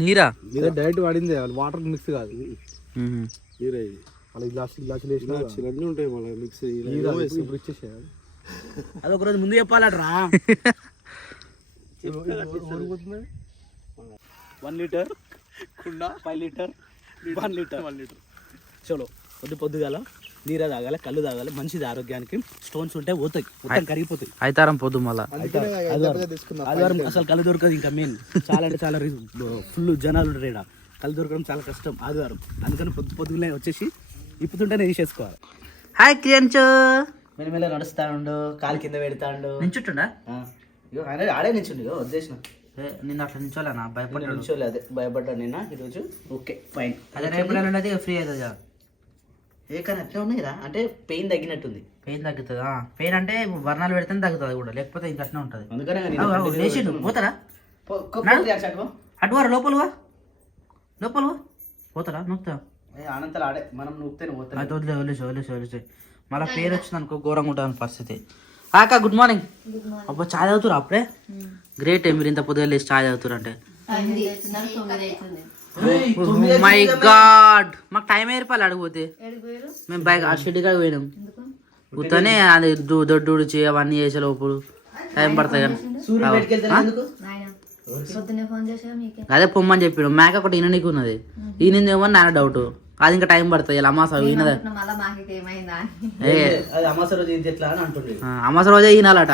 నీరా direct వాడింది water mix కాదు నీరే అలా గ్లాసులు వేసిన అన్నీ ఉంటాయి మళ్ళీ మిక్స్ ఇప్పుడు ఇచ్చేసేయాలి. అది ఒకరోజు ముందు చెప్పాలట్రా. 1 లీటర్ కుండ 5 లీటర్ 1 లీటర్ చలో పొద్దుగాల నీరే తాగాలి, కళ్ళు తాగాలి, మంచిది ఆరోగ్యానికి. స్టోన్స్ ఉంటే పోతాయి, మొత్తం కరిగిపోతాయి. అయితారం పొద్దు మళ్ళా ఆదివారం అసలు కళ్ళు దొరకదు. ఇంకా మెయిన్ చాలా అంటే చాలా ఫుల్ జనాలు ఉంటారు ఇక్కడ. కళ్ళు దొరకడం చాలా కష్టం ఆదివారం. అందుకని పొద్దుగానే వచ్చేసి ఇప్పుతుంటేనే తీసేసుకోవాలి. హాయ్ క్రియాంచు మెల్ల నడుస్తాడు, కాలు కింద పెడతాడు. నించుంటుండా ఇగో ఆడే నించుండు. ఇగో వదిలేసిన నిన్న అట్లా నించోలేనా భయపడ్డా నించోలే. అదే భయపడ్డా నిన్న. ఈరోజు ఓకే ఫైన్. అదే రేపు అయితే ఫ్రీ అవుతుంది. ఏ కానీ అట్లా ఉన్నాయిరా, అంటే పెయిన్ తగ్గినట్టుంది. పెయిన్ తగ్గుతుందా? పెయిన్ అంటే వర్ణాలు పెడితేనే తగ్గుతుంది కూడా, లేకపోతే ఇంకా అట్నే ఉంటుంది. అందుకనే లేచిండు పోతారా? అటువారు లోపలుగా పోతారా? నొక్కుతా అనంతలు ఆడే మనం నూపుతేనే పోతాం. అయితే వదిలేసి మళ్ళీ పేరు వచ్చింది అనుకో ఘోరంగా ఉంటుంది పరిస్థితి. అక్క గుడ్ మార్నింగ్. అబ్బా చాయ్ తాగుతురా అప్పుడే? గ్రేట్. మీరు ఇంత పొద్దుగా లేచి చాయ్ తాగుతురు అంటే. మై గాడ్, మాకు టైం ఏర్పాలి అడిగిపోతే. మేము బైక్ ఆ షెడ్ కాడ పోయినాం. కూర్చొని అది దొడ్డు అవన్నీ చేసే లోపల టైం పడుతుంది కానీ అదే పొమ్మని చెప్పాడు. మేక ఒకటి ఈయన నీకు ఉన్నది, ఈయనేమో నా డౌట్. అది ఇంకా టైం పడుతుంది. ఇలా అమాస ఈయనదే అమాస రోజే ఈనాలట.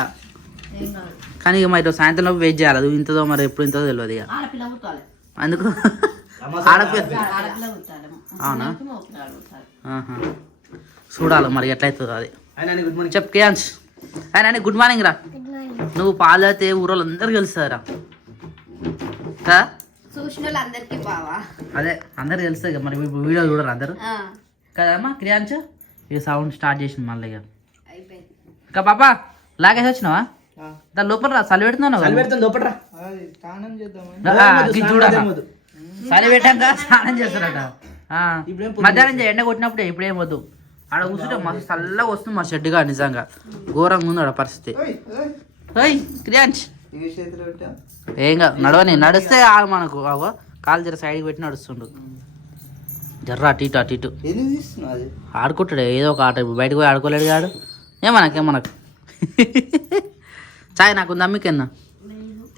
కానీ ఇక మరి సాయంత్రం వెయిట్ చేయాలి. అది ఇంతదో మరి ఎప్పుడు ఇంతదో తెలియదు. ఇక అందుకు అవునా? చూడాలి మరి ఎట్లయితుందో అది. చెప్ క్రియాన్స్. ఆయన గుడ్ మార్నింగ్ రా. నువ్వు పాలు అయితే ఊరోళ్ళు అందరు గెలుస్తారా? అదే అందరు తెలుస్తుంది కదా మరి. వీడియో చూడరు అందరు కదమ్మా. క్రియాన్స్ ఇక సౌండ్ స్టార్ట్ చేసింది మళ్ళీ. ఇక ఇంకా పాపా లాగేసి వచ్చినావా? దాని లోపల రా. చలి పెడుతున్నావు చలి పెట్టాక స్నానం చేస్తారట. మధ్యాహ్నం ఎండ కొట్టినప్పుడే ఇప్పుడేం వద్దు. ఆడ కూర్చుంటే మస్తు చల్లగా వస్తుంది మా షెడ్గా. నిజంగా ఘోరంగా ఉంది ఆడ పరిస్థితి. క్రియాన్స్ ఏం కాదు, నడవని. నడిస్తే మనకు కాలు జర సైడ్కి పెట్టి నడుస్తుండు. జర్ర అటు ఇటు ఆడుకుంటాడు ఏదో ఒక ఆట. బయటకు పోయి ఆడుకోలేడు కాడు. ఏమనకు చాయ్ నాకు ఉంది అమ్మికన్నా.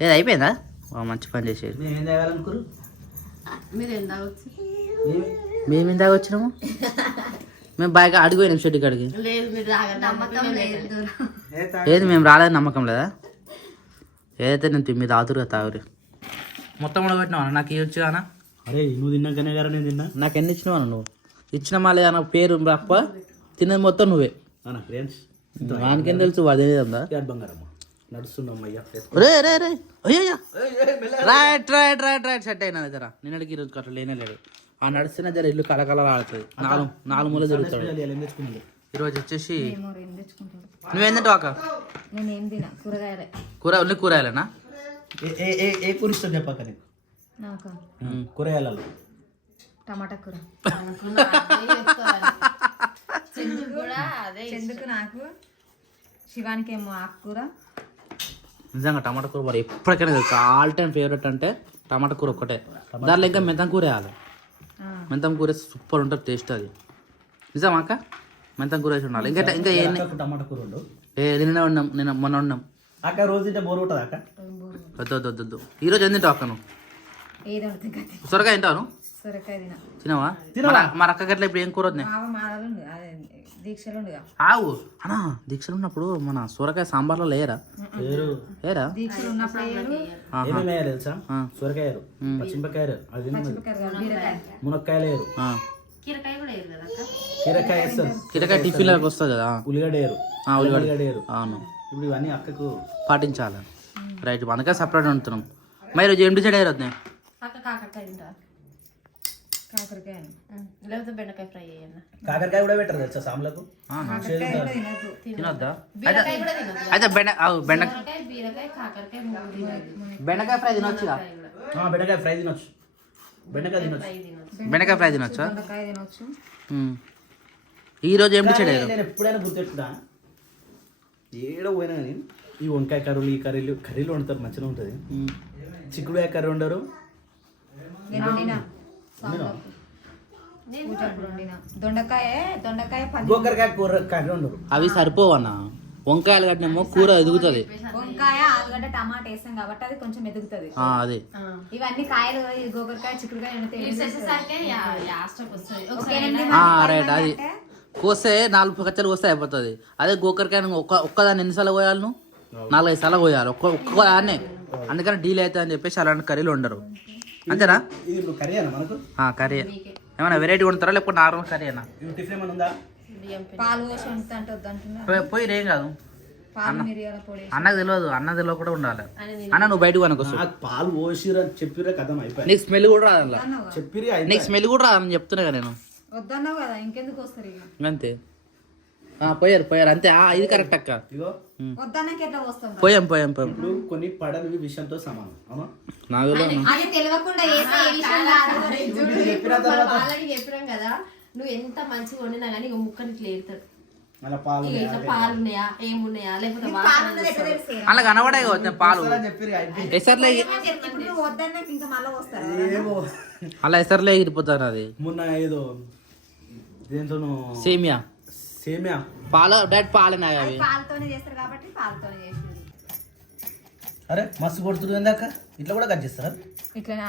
ఏది అయిపోయిందా? మంచి పని చేసేది. మేమేం దాకా వచ్చినాము? మేము బాగా అడిగిపోయినాం షెడ్ కాడికి. ఏది మేము రాలేదు నమ్మకం లేదా? ఏదైతే నేను మీద ఆతురుగా తాగురు మొత్తం కూడా పెట్టినావా? నాకు ఇచ్చి అన్నా. అరే నువ్వు తిన్నాకనే కదా నేను తిన్నా. నాకు ఎన్ని ఇచ్చినావా? నువ్వు ఇచ్చిన మళ్ళీ అన్న పేరు అప్ప తినేది మొత్తం నువ్వే. ఫ్రెండ్స్ వానికేం తెలుసు? అదే బంగారమ్మ నడుస్తున్నాం. రైట్ సెట్ అయినా జరా. నిన్నటికి ఈరోజు అట్లా లేనేలేడు. ఆ నడుస్తున్న జర ఇల్లు కలకల ఆడుతుంది. నాలుగు మూల జరుగుతాడు. ఈరోజు వచ్చేసి నువ్వేం తింటావు అక్క? ఓన్లీ కూరగాయలేనా? ఏ కూర ఇష్టం చెప్పాక నీకు? కూరగాయలలో టమాటా కూర. నాకు శివానికి ఏమో ఆకుకూర. నిజంగా టమాటా కూర మరి ఎప్పటికైనా తెలుసు. ఆల్ టైమ్ ఫేవరెట్ అంటే టమాటా కూర ఒక్కటే. దాంట్లో ఇంకా మెంతం కూర వేయాలి. మెంతం కూర సూపర్ ఉంటుంది టేస్ట్. అది నిజమా అక్క? మెంతం కూర వేసి ఉండాలి. ఇంకా టమాటా కూర నిన్న మొన్న ఉన్నాం అక్క. రోజు తింటే బోర్ ఉంటుంది అక్క. వద్దు. ఈరోజు ఏం తింటావు అక్క? నువ్వు సొరకాయ తింటావు? తినవా? మరి అక్క గట్ల ఇప్పుడు ఏం కూర వద్దు? ఆవు అన్నా దీక్షలు ఉన్నప్పుడు మన సొరకాయ సాంబార్లో లేరా? తెలుసా? సొరకాయ పచ్చిమిరపకాయలు, మునక్కాయలు వేయరు. కీరకాయ టిఫిన్ లాగా వస్తుంది కదా. ఉల్లిగడ్డ వేయరు. అవును. ఇప్పుడు ఇవన్నీ అక్కకు పాటించాలి. రైట్. మనకే సపరేట్ వండుతున్నాం. మరి ఈరోజు ఏం డిసైడ్ అయ్యారు? కాకరకాయ కూడా పెట్టరు తెలుసా సాంబార్లకు? తినొద్దా? అయితే బెండకాయ ఫ్రై తినొచ్చుగా? బెండకాయ ఫ్రై తినొచ్చు. బెండకాయ ఫ్రై తినొచ్చా? ఈరోజు ఏం డిసైడ్ అయ్యారు? నేను ఎప్పుడైనా గుర్తెట్టుకున్నా ఏడో పోయినా కానీ ఈ వంకాయ కర్రీలు ఈ కర్రీలు వండుతారు. మంచిగా ఉంటుంది. చిక్కుడుకాయ కర్రీ వండరు, నేను వండినా పూజ అప్పుడు వండినా దొండకాయ పల్లి గోకరకాయ కూర కర్రీ ఉండరు. అవి సరిపోవన్నా, వంకాయలు కట్టినేమో కూర ఎదుగుతుంది. వంకాయ ఆలుగడ్డ టమాటా వేస్తాం కాబట్టి అది కొంచెం ఎదుగుతుంది. అది ఇవన్నీ కాయలు ఈ గోకరకాయ చిక్కుడుకాయ రైట్. అది కోస్తే 4 కచ్చలు కోస్తే అయిపోతుంది. అదే గోకరకాయ ఒక్కదాన్ని ఎన్నిసార్లు కోయాలి నువ్వు? 4-5 సార్లు కోయాలి ఒక్కదాన్నే. అందుకని డీల్ అవుతుంది అని చెప్పేసి అలాంటి కర్రీలు ఉండరు. అంతేనా? ఇది ఇప్పుడు కర్రీ అన్న మనకు. కర్రీ ఏమైనా వెరైటీ వండుతారా లేకపోతే నార్మల్ కర్రీ అన్నా? టిఫిన్ ఏమైనా ఉందా? పాలు పోసి వండుతా అంటే వద్దంటున్నా. పోయి ఏం కాదు, పాలు మిరియాల పొడి అన్నకు తెలియదు. అన్న తెలియదు కూడా ఉండాలి. అన్న నువ్వు బయటకు అనుకో, నాకు పాలు పోసిరా చెప్పిరా కథం అయిపోయి. నీకు స్మెల్ కూడా రాదు. చెప్పిరి నీకు స్మెల్ కూడా రాదని చెప్తున్నా కదా నేను. వద్దన్నావు కదా ఇంకెందుకు వస్తారు ఇక అంతే. పోయారు అంతే. ఇది కరెక్ట్ అక్క. ఇగో వద్దన్నాక ఎట్లా వస్తాం? పోయాం ఇప్పుడు కొన్ని పడనివి విషయంతో సమానం. అవునా? నాకు అది తెలియకుండా చేస్తే ఏ విషయం కాదు. చెప్పిన తర్వాత ఆల్రెడీ చెప్పినాం కదా, నువ్వు ఎంత మంచిగా వండినా కానీ ఇక ముక్కని ఇట్లా ఏరుతాడు. మళ్ళీ పాలు ఇక ఇట్లా పాలు ఉన్నాయా ఏమున్నాయా లేకపోతే పాలు వాసన ఉన్నది ఎట్లా తెలుసు? అలా కనబడే కదా పాలు. చెప్పిరి అయిపోయి. ఎసర్లే ఇప్పుడు నువ్వు వద్దన్నాక ఇంకా మళ్ళీ వస్తారు. ఏమో అలా ఎసర్లే ఎగిరిపోతారు. అది మొన్న ఏదో దేంతోనూ సేమియా సేమియా పాల డైరెక్ట్ పాలనా అవి. పాలతోనే చేస్తారు కాబట్టి పాలతోనే చేసేది. అరే మస్తు కొడుతుంది ఏందాక ఇట్లా కూడా కట్ చేస్తారా? ఇట్లనే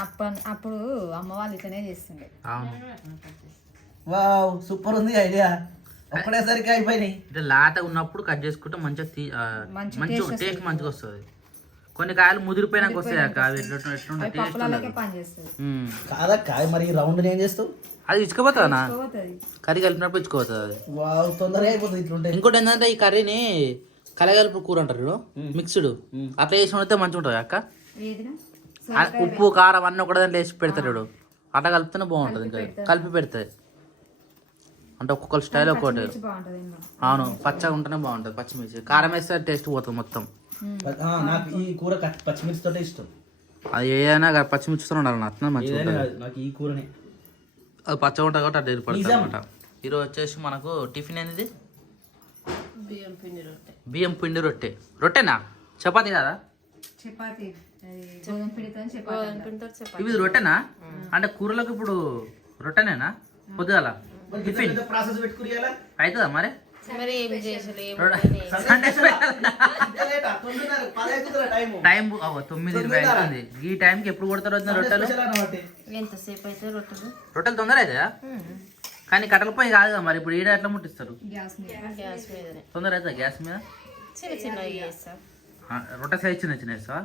అప్పుడు అమ్మ వాళ్ళు ఇట్లనే చేస్తుండే. వావ్ సూపర్ ఉంది ఐడియా. ఒక్కడేసరికి అయిపోయినాయి. అంటే లాట ఉన్నప్పుడు కట్ చేసుకుంటే మంచిగా మంచిగా టేస్ట్ మంచిగా వస్తుంది. కొన్ని కాయలు ముదిరిపోయినాక వస్తాయి అక్క. అవి ఎట్లుంటే పప్పులకే పని చేస్తుంది. కాదక్క మరి రౌండ్ ఏం చేస్తావు? అది ఇచ్చుకోపోతుందా? పోతుంది. కర్రీ కలిపినప్పుడు ఇచ్చుకోపోతుంది అది. వావ్ తొందరగా అయిపోతుంది ఇట్లుంటే. ఇంకోటి ఏంటంటే ఈ కర్రీని కలగలుపు కూర అంటారు మిక్స్డ్. అట్లా వేసి వండితే మంచిగా ఉంటుంది అక్క. ఏదినా ఉప్పు కారం అన్నీ ఒకటి దాంట్లో వేసి పెడతాడు. అట్లా కలిపితేనే బాగుంటుంది. ఇంకా కలిపి పెడతాయి అంటే ఒక్కొక్కరు స్టైల్ ఒక్కొక్కటి. బాగుంటది. అవును, పచ్చగా ఉంటేనే బాగుంటుంది. పచ్చిమిర్చి కారం వేస్తే టేస్ట్ పోతుంది మొత్తం. నాకు ఈ కూర పచ్చిమిర్చి తోటే ఇష్టం. అది ఏదైనా పచ్చిమిర్చితో ఉండాలి. అట్లా మంచిగా ఏదైనా ఉంటుంది. కాదు, నాకు ఈ కూరనే. అది పచ్చగా ఉంటుంది కాబట్టి అట్లా ఏర్పడుతుంది అనమాట. ఈరోజు వచ్చేసి మనకు టిఫిన్ ఏంది? బియ్యం పిండి రొట్టె. బియ్యం పిండి రొట్టె. రొట్టెనా? చపాతి కదా? చపాతి గోధుమ పిండితో చపాతి. పిండితో చపాతి. ఇవి రొట్టెనా? అంటే కూరలకు ఇప్పుడు రొట్టెనేనా పొద్దుగాల టిఫిన్ ప్రాసెస్ పెట్టుకురియాలా అవుతుందా మరి? మరి ఏమి చేసలే సండే టైం 9:20 అవుతుంది. ఈ టైంకి ఎప్పుడు కొడతారు వచ్చిన రొట్టెలు? ఎంతసేపు అయితే రొట్టెలు రొట్టెలు తొందర అవుతాయా? కానీ కట్టెల పొయ్యి కాదు కదా మరి. ఇప్పుడు ఈడ ఎట్లా ముట్టిస్తారు? గ్యాస్ మీద. గ్యాస్ మీదనే తొందర అవుతుందా గ్యాస్ మీద? చిన్న చిన్నగా చేస్తా. రొట్టె సైజ్ చిన్న వేస్తావా?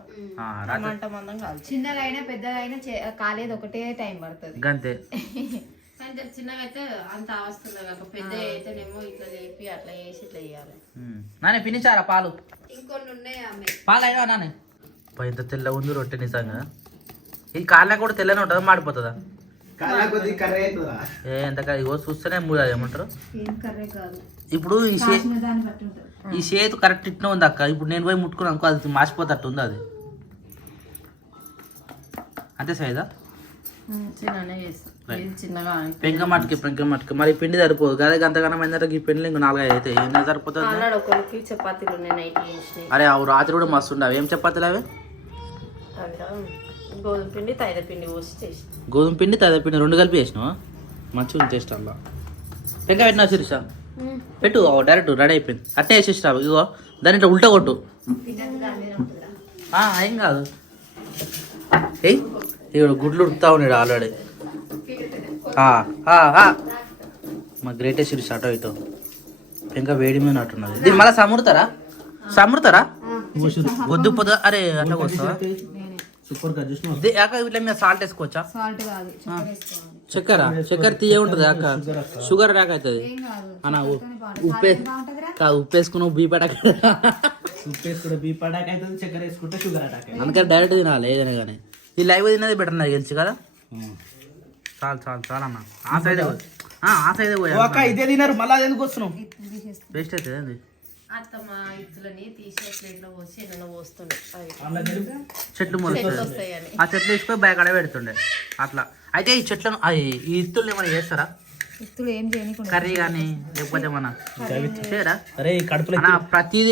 మంట మందం కాదు. చిన్నగా అయినా పెద్దగా అయినా కాలేదు ఒకటే టైం పడుతుంది. గంతే. అంటే చిన్నగా అయితే అంత అవస్థలు కాక పెద్ద అయితేనేమో ఇట్లా లేపి అట్లా చేసి ఇట్లా చేయాలి. నానే పినిచారా పాలు? ఇంకొన్ని ఉన్నాయి ఆమె. పాలు అయినా నానే? ఇంత తెల్ల ఉంది రొట్టె నిజంగా. ఇది కాళ్ళ కూడా తెల్లనే ఉంటుందా మాడిపోతుందా? ఎంత ఇగో చూస్తేనే మూడు ఏమంటారు. ఏం కర్రీ కాదు. ఇప్పుడు దాన్ని బట్టి ఉంటుంది. ఈ చేతు కరెక్ట్ ఇట్నే ఉంది అక్క. ఇప్పుడు నేను పోయి ముట్టుకున్నాను అనుకో, అది మాసిపోతట్టు ఉంది అది. అంతే సైదా? చిన్ననే చేస్తాం. చిన్నగా పెంక మట్టుకి మరి పిండి సరిపోదు కదా. గంతగానం అయిందంటే ఈ పిండిలు ఇంకా 4-5 అయితే ఏం సరిపోతుంది? అన్నాడు ఒకరికి చపాతీలు ఉన్నాయి నైట్ చేసినాయి. అరే అవి రాత్రి కూడా మస్తు ఉండే. అవి ఏం చపాతీలు అవి? గోధుమ పిండి తైద పిండి పోసి చేసి. గోధుమ పిండి తైద పిండి 2 కలిపి వేసినావా? మంచిగా ఉంది టేస్ట్. అలా పెంక పెట్టినా శిరీష పెట్టు. డైరెక్ట్ రెడీ అయిపోయింది. అట్నే వేసేసినావు. ఇగో దాని ఇట్లా ఉల్టా కొట్టు. ఏం కాదు. ఏయ్ ఇక్కడ గుడ్లు ఉడుకుతా ఉన్నాడు ఆల్రెడీ. మా గ్రేటెస్ట్ సిరీస్ అటో ఇటో ఇంకా వేడి మీద ఉన్నట్టున్నది. దీన్ని మళ్ళీ సమురుతారా? వద్దు పొద్దు. అరే అట్లా వస్తావా? సూపర్ కట్ చేసిన వీటి మీద సాల్ట్ వేసుకోవచ్చా? సాల్ట్ కాదు చక్కెర వేసుకోవాలి. చక్కెర తీయ ఉంటుంది అక్క. షుగర్ రాక అవుతుంది ఏం కాదు. అన్న. బాగుంటదిరా. ఉప్పు వేసుకున్నావు బీ పటాక. ఉప్పు వేసుకుంటే బీ పటాక్ అవుతుంది, చక్కెర వేసుకుంటే షుగర్ అటాక్. అందుకని డైరెక్ట్ తినాలి ఏదైనా కానీ. ఈ లైవ్ తిన్నది బెటర్ నాకు తెలుసు కదా. చాలు అన్న. ఆ సైడ్ అక్క ఇదే తిన్నారు మళ్ళీ ఎందుకు వస్తున్నావు? బెస్ట్ అవుతుంది. అత్తమ్మ ఇత్తులని తీసి ప్లేట్లో పోసి ఎన్నో పోస్తుండే. చెట్లు మొలుస్తాయి. వస్తాయని ఆ చెట్లు వేసుకొని బ్యాగ్ అడ పెడుతుండే అట్లా. అయితే ఈ చెట్లను ఈ ఇత్తులు ఏమైనా చేస్తారా? ఇస్తులు ఏం చేయనీకుండా కర్రీ కానీ లేకపోతే మన చేయరా అరే ఈ కడుపులో అన్న ప్రతిదీ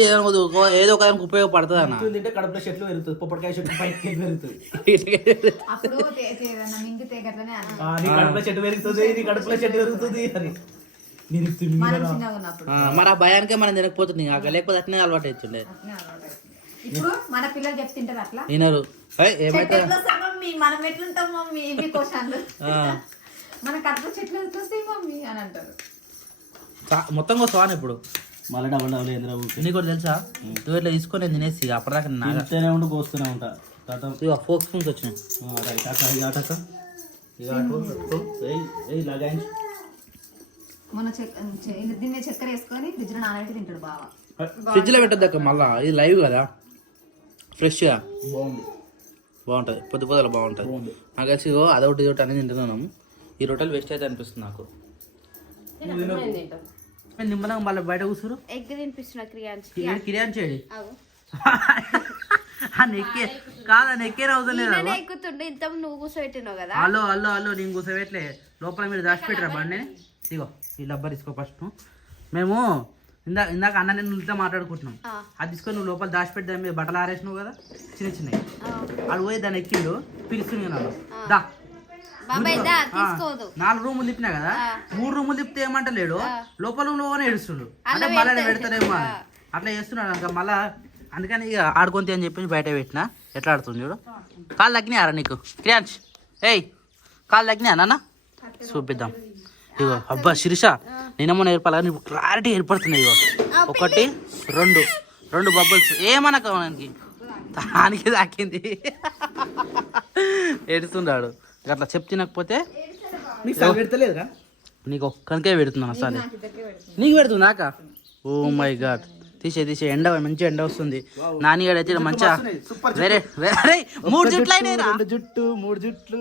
ఏదో ఒక దానికి ఉపయోగపడుతుంది అన్న తింటే కడుపులో చెట్లు పెరుగుతుంది పొప్పటికాయ చెట్లు పైకి పెరుగుతుంది అప్పుడు ఏదన్నా మింగితే గట్లనే అన్న నీ కడుపులో చెట్టు పెరుగుతుంది నీ కడుపులో చెట్టు పెరుగుతుంది అని నేను మనం చిన్నగా ఉన్నప్పుడు మన ఆ భయానికే మనం తినకపోతుంది ఇంకా లేకపోతే అట్నే అలవాటు అవుతుండే అట్నే అలవాటు అవుతుంది. ఇప్పుడు మన పిల్లలు చెప్తుంటారు అట్లా తినరు ఏమైతే ఎట్లా వస్తాం మమ్మీ మనం ఎట్లుంటాం మమ్మీ ఇవి క్వశ్చన్లు మన కడుపు చెట్లు ఎట్లా వస్తాయి మమ్మీ అని అంటారు. మొత్తం కోసం ఇప్పుడు మళ్ళీ డబల్ ఏంద్రా నీకు కూడా తెలుసా నువ్వు ఇట్లా తీసుకొని నేను తినేసి అప్పటిదాకా నాగా తింటూనే ఉండి పోస్తూనే ఉంటా ఇక ఫోక్ స్పూన్స్ వచ్చినాయి రైట్ అక్క ఇక అటక్క ఇక అటు లగాయించు మన దీన్ని చక్కెర వేసుకొని ఫ్రిడ్జ్ లో నానబెట్టి తింటాడు బాగా. ఫ్రిడ్జ్ లో పెట్టద్దు అక్క మళ్ళా ఇది లైవ్ కదా ఫ్రెష్గా బాగుంది బాగుంటుంది పొద్దు పొద్దుల బాగుంటుంది నాకు కలిసి ఇగో అదొకటి ఇదొకటి అనేది తింటున్నాను ఈ రొట్టెలు వేస్ట్ అయితే అనిపిస్తుంది నాకు నిమ్మలంగా మళ్ళీ బయట కూర్చురు ఎగ్ తినిపిస్తున్నా కిరియాన్ చేయడి నెక్కే కాదా నెక్కే అవుతుంది ఎక్కుతుండే ఇంత నువ్వు కూర్చోబెట్టినావు కదా. అల్లో అల్లో అల్లో నేను కూర్చోబెట్టలే లోపల మీరు దాచిపెట్టరా బండి ఇగో ఈ డబ్బా తీసుకో ఫస్ట్ మేము ఇందాక అన్న నేను ఇంట్లో మాట్లాడుకుంటున్నాం అది తీసుకొని నువ్వు లోపల దాచిపెట్టి దాని మీద బట్టలు ఆరేసినావు కదా చిన్న చిన్నవి అది పోయి దాన్ని ఎక్కిండు పిలుస్తుంది నన్ను దా 4 రూములు తిప్పినా కదా 3 రూములు తిప్పితే ఏమంటలేడు లోపల లోపలనే ఏడుస్తుండు అంటే మళ్ళీ పెడతారేమో అని అట్లా చేస్తున్నాడు ఇంకా మళ్ళా అందుకని ఇక ఆడుకుంటే అని చెప్పి బయట పెట్టినా ఎట్లా ఆడుతుంది చూడు కాళ్ళు తగ్గినాయారా నీకు క్రియాంష్ ఏయ్ కాళ్ళు తగ్గినాయా నాన్న చూపిద్దాం ఇగో అబ్బా శిరీష నేనేమో నేర్పాలి నీకు క్లారిటీ ఏర్పడుతుంది ఇగో 1 2 బబుల్స్ ఏమనక మనకి దానికి తాకింది ఏడుస్తున్నాడు అట్లా చెప్ తినకపోతే పెడతలేదురా నీకు ఒక్కనికే పెడుతున్నాను అసలు నీకు పెడుతుంది నాక ఓ మై గాడ్ తీసే ఎండ మంచి ఎండ వస్తుంది నానిగాడు అయితే మంచిగా వేరే వేరే 3 జుట్లు అయినాయి జుట్టు 3 జుట్లు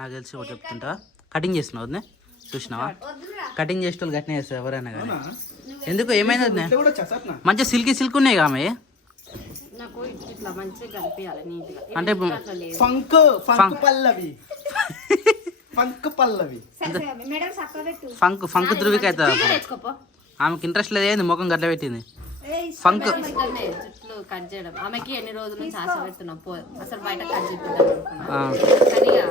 నాకు తెలిసి ఒకటి చెప్తుంటా కటింగ్ చేస్తున్నావు వద్దే చూసినావా కటింగ్ చేసే వాళ్ళు గట్టినే చేస్తారు ఎవరైనా కానీ ఎందుకు ఏమైంది వద్దే మంచిగా సిల్క్ ఉన్నాయి కామె నాకు ఇట్లా మంచిగా కలిపియాలి నీట్గా. అంటే ఫంక్ పల్లవి ఫంక్ ధృవికి అవుతుంది తెచ్చుకోపో. ఆమెకి ఇంట్రెస్ట్ లేదు ముఖం గట్ల పెట్టింది ఫంక్ ఇక్కడనే జుట్లు కట్ చేయడం ఆమెకి ఎన్ని రోజుల నుంచి ఆశ పెడుతున్నాం అసలు బయట కట్ చేపిద్దాం అనుకున్నాం కానీ ఇక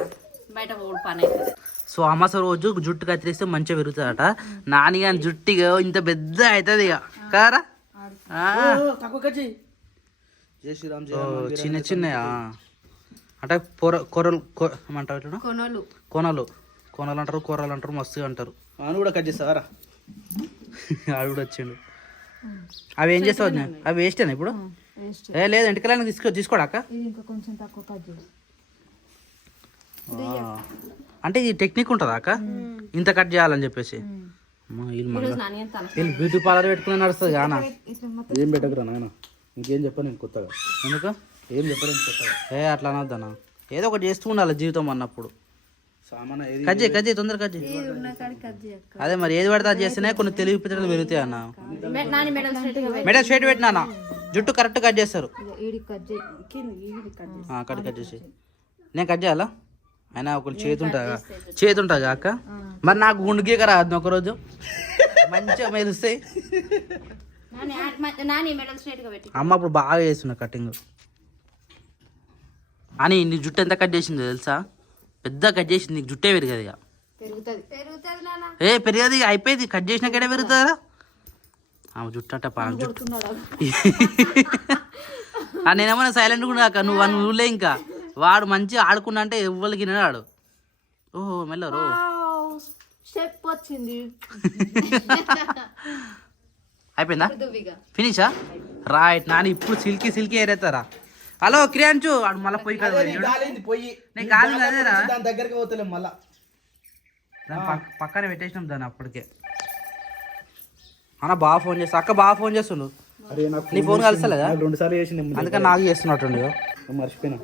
బయట పని అవుతుంది. సో అమాస రోజు జుట్టు కత్తిరిస్తే మంచిగా పెరుగుతుందట నాని కానీ జుట్టు ఇంత పెద్ద అవుతుంది ఇక కారా చిన్న చిన్నయా అంటే కొరలు ఏమంటారు కొనలు అంటారు కూరలు అంటారు మస్తుగా అంటారు అని కూడా కట్ చేస్తావారా ఆడు కూడా వచ్చిండు అవి ఏం చేస్తావు అవి వేస్టేనా ఇప్పుడు లేదు ఎంటకలైనా తీసుకోడాక అంటే ఈ టెక్నిక్ ఉంటుందా అక్క ఇంత కట్ చేయాలని చెప్పేసి వీళ్ళు బ్యూటీ పార్లర్ పెట్టుకుని నడుస్తుంది కానా ఏం పెట్టకురా నాయన ఇంకేం చెప్పను నేను కొత్తగా ఎందుకు ఏం చెప్పలేను కొత్తగా అట్లా అనొద్దనా ఏదో ఒకటి చేస్తూ ఉండాలి జీవితం అన్నప్పుడు సామాన్ కజ్జే తొందర కజ్జే అదే మరి ఏది పడితే అది చేస్తేనే కొన్ని తెలివి పిచ్చలు పెరుగుతాయి అన్న మెడల్ స్ట్రైట్ పెట్టినా జుట్టు కరెక్ట్ కట్ చేస్తారు కట్ చేసి నేను కట్ చేయాలా అయినా ఒకరు చేతి ఉంటుంది అక్క మరి నాకు గుండు గీక రాదు ఒకరోజు మంచిగా మెరుస్తాయి అమ్మ అప్పుడు బాగా చేస్తున్నా కటింగ్ అని నీ జుట్టు ఎంత కట్ చేసిందో తెలుసా పెద్ద కట్ చేసింది నీకు జుట్టే పెరగదు ఇక పెరగదు ఇక అయిపోయింది కట్ చేసిన కడే పెరుగుతుందా ఆమె జుట్టు అంటే పాల జుట్టు నేనేమన్నా సైలెంట్గా ఉండక నువ్వు ఊళ్ళే ఇంకా వాడు మంచిగా ఆడుకున్నా అంటే ఎవ్వరికి వినడాడు ఓహో మెల్లరు స్టెప్ వచ్చింది అయిపోయిందా ఫినిషా రైట్ నాని ఇప్పుడు సిల్కీ ఏరేస్తారా హలో క్రియాంచు వాడు మళ్ళీ పోయి కదా నేను కాదు అదేరా దగ్గరికి పోతలేం మళ్ళా పక్కన పెట్టేసినాం దాన్ని అప్పటికే అన్న బాగా ఫోన్ చేస్తా అక్క బాగా ఫోన్ చేస్తుండు నీ ఫోన్ కలుస్తలేదా 2 సార్లు చేసింది అందుకని నాకు చేస్తున్నట్టుండి మర్చిపోయినా